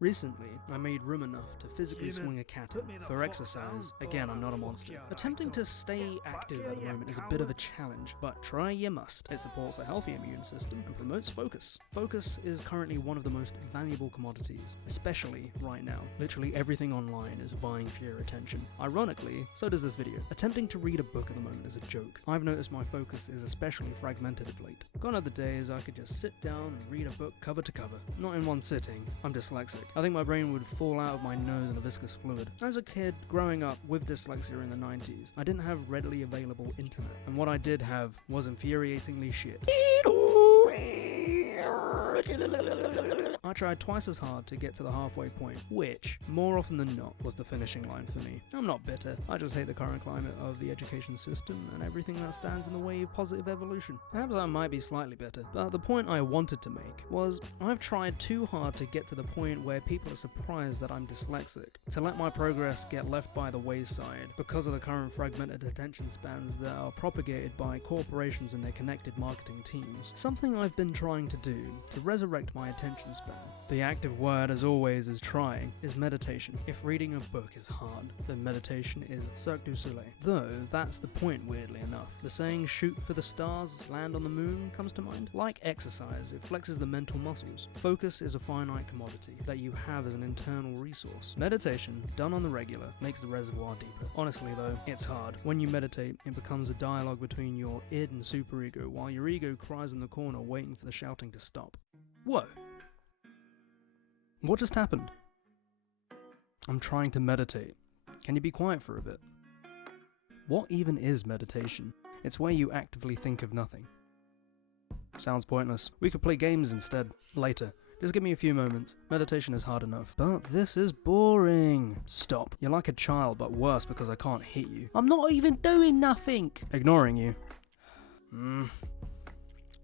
Recently, I made room enough to physically swing a cat for exercise. Again, I'm not a monster. Attempting to stay active at the moment is a bit of a challenge, but try you must. It supports a healthy immune system and promotes focus. Focus is currently one of the most valuable commodities, especially right now. Literally everything online is vying for your attention. Ironically, so does this video. Attempting to read a book at the moment is a joke. I've noticed my focus is especially fragmented of late. Gone are the days I could just sit down and read a book cover to cover. Not in one sitting. I'm dyslexic. I think my brain would fall out of my nose in a viscous fluid. As a kid, growing up with dyslexia in the 90s, I didn't have readily available internet, and what I did have was infuriatingly shit. I tried twice as hard to get to the halfway point, which, more often than not, was the finishing line for me. I'm not bitter, I just hate the current climate of the education system and everything that stands in the way of positive evolution. Perhaps I might be slightly bitter, but the point I wanted to make was, I've tried too hard to get to the point where people are surprised that I'm dyslexic, to let my progress get left by the wayside because of the current fragmented attention spans that are propagated by corporations and their connected marketing teams. Something I've been trying to do to resurrect my attention span. The active word, as always, is trying, is meditation. If reading a book is hard, then meditation is Cirque du Soleil. Though, that's the point, weirdly enough. The saying, shoot for the stars, land on the moon, comes to mind. Like exercise, it flexes the mental muscles. Focus is a finite commodity that you have as an internal resource. Meditation, done on the regular, makes the reservoir deeper. Honestly though, it's hard. When you meditate, it becomes a dialogue between your id and superego, while your ego cries in the corner waiting for the shouting to stop. Whoa. What just happened? I'm trying to meditate. Can you be quiet for a bit? What even is meditation? It's where you actively think of nothing. Sounds pointless. We could play games instead. Later. Just give me a few moments. Meditation is hard enough. But this is boring. Stop. You're like a child, but worse because I can't hit you. I'm not even doing nothing. Ignoring you.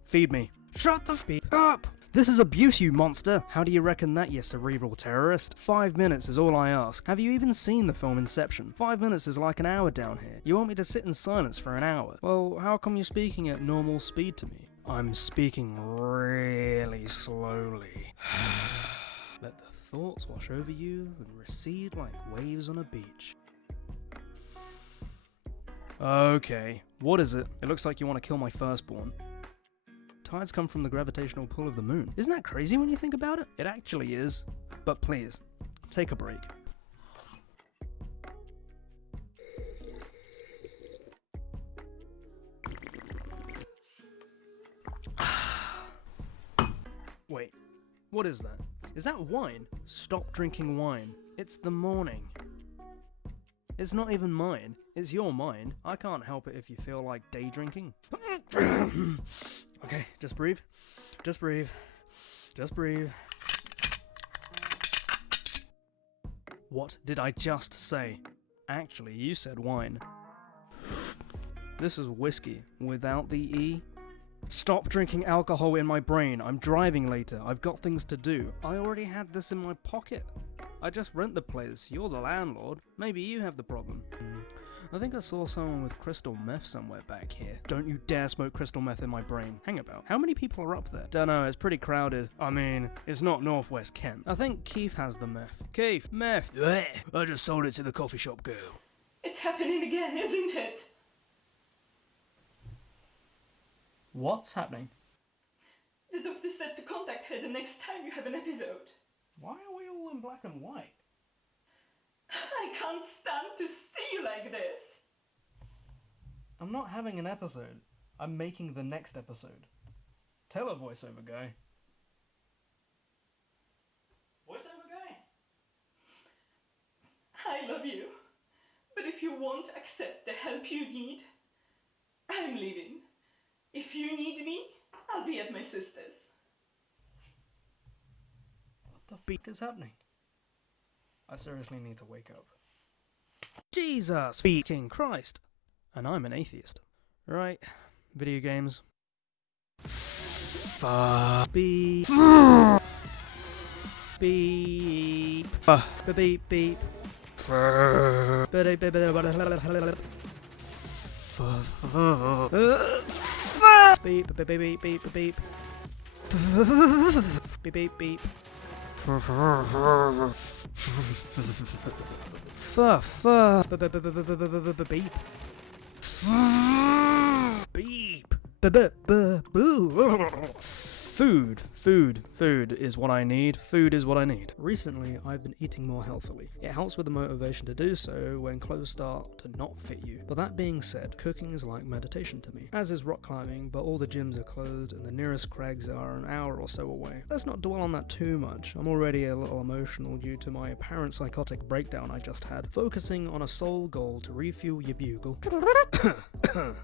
Feed me. Shut the f*** up! This is abuse, you monster! How do you reckon that, you cerebral terrorist? 5 minutes is all I ask. Have you even seen the film Inception? 5 minutes is like an hour down here. You want me to sit in silence for an hour? Well, how come you're speaking at normal speed to me? I'm speaking really slowly. Let the thoughts wash over you and recede like waves on a beach. Okay, what is it? It looks like you want to kill my firstborn. Tides come from the gravitational pull of the moon. Isn't that crazy when you think about it? It actually is. But please, take a break. Wait, what is that? Is that wine? Stop drinking wine. It's the morning. It's not even mine. It's your mind. I can't help it if you feel like day drinking. Okay, just breathe. Just breathe. Just breathe. What did I just say? Actually, you said wine. This is whiskey without the E. Stop drinking alcohol in my brain. I'm driving later. I've got things to do. I already had this in my pocket. I just rent the place. You're the landlord. Maybe you have the problem. I think I saw someone with crystal meth somewhere back here. Don't you dare smoke crystal meth in my brain. Hang about. How many people are up there? Dunno, it's pretty crowded. I mean, it's not Northwest Kent. I think Keith has the meth. Keith, meth. Blech. I just sold it to the coffee shop girl. It's happening again, isn't it? What's happening? The doctor said to contact her the next time you have an episode. Why are we all in black and white? I can't stand to see you like this. I'm not having an episode. I'm making the next episode. Tell a voiceover guy. Voiceover guy? I love you. But if you won't accept the help you need, I'm leaving. If you need me, I'll be at my sister's. What the fuck is happening? I seriously need to wake up. Jesus fucking Christ! And I'm an atheist. Right, video games. Beep. Beep. Beep beep. Beep beep beep beep beep. Beep beep beep. Beep. Beep. Food is what I need. Food is what I need. Recently, I've been eating more healthily. It helps with the motivation to do so when clothes start to not fit you. But that being said, cooking is like meditation to me, as is rock climbing, but all the gyms are closed and the nearest crags are an hour or so away. Let's not dwell on that too much. I'm already a little emotional due to my apparent psychotic breakdown I just had, focusing on a sole goal to refuel your bugle.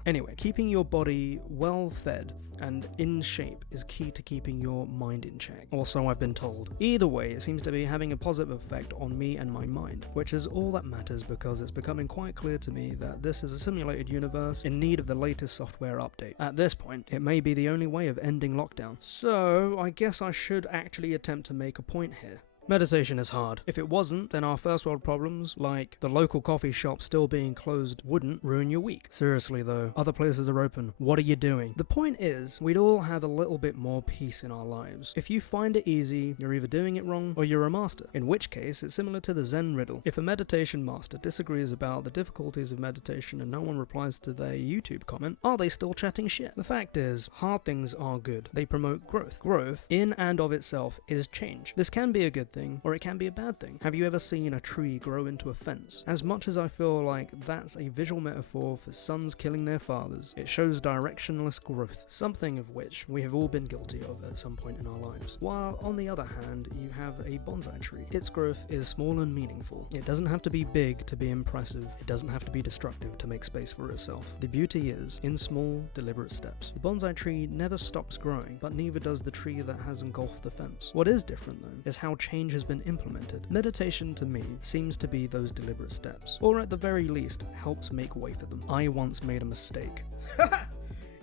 Anyway, keeping your body well fed and in shape is key to keeping your mind in check. Also, I've been told. Either way, it seems to be having a positive effect on me and my mind, which is all that matters because it's becoming quite clear to me that this is a simulated universe in need of the latest software update. At this point, it may be the only way of ending lockdown. So, I guess I should actually attempt to make a point here. Meditation is hard. If it wasn't, then our first world problems, like the local coffee shop still being closed, wouldn't ruin your week. Seriously though, other places are open. What are you doing? The point is, we'd all have a little bit more peace in our lives. If you find it easy, you're either doing it wrong or you're a master. In which case, it's similar to the Zen riddle. If a meditation master disagrees about the difficulties of meditation and no one replies to their YouTube comment, are they still chatting shit? The fact is, hard things are good. They promote growth. Growth, in and of itself, is change. This can be a good thing, or it can be a bad thing. Have you ever seen a tree grow into a fence? As much as I feel like that's a visual metaphor for sons killing their fathers, it shows directionless growth, something of which we have all been guilty of at some point in our lives. While on the other hand, you have a bonsai tree. Its growth is small and meaningful. It doesn't have to be big to be impressive. It doesn't have to be destructive to make space for itself. The beauty is in small, deliberate steps. The bonsai tree never stops growing, but neither does the tree that has engulfed the fence. What is different though, is how change has been implemented. Meditation to me seems to be those deliberate steps, or at the very least, helps make way for them. I once made a mistake.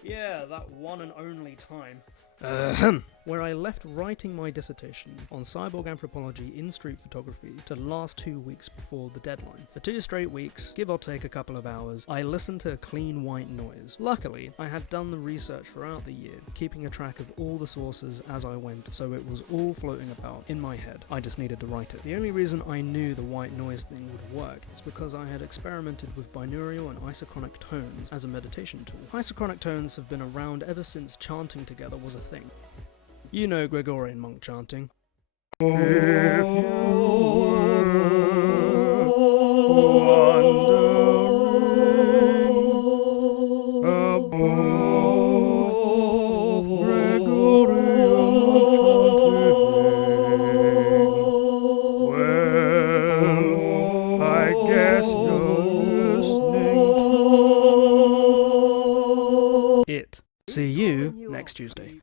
Yeah, that one and only time. Where I left writing my dissertation on cyborg anthropology in street photography to the last 2 weeks before the deadline. For 2 straight weeks, give or take a couple of hours, I listened to clean white noise. Luckily, I had done the research throughout the year, keeping a track of all the sources as I went, so it was all floating about in my head. I just needed to write it. The only reason I knew the white noise thing would work is because I had experimented with binaural and isochronic tones as a meditation tool. Isochronic tones have been around ever since chanting together was a thing. You know Gregorian monk chanting. If you were wandering above Gregorian chanting, well, I guess you're listening to it. See you next Tuesday.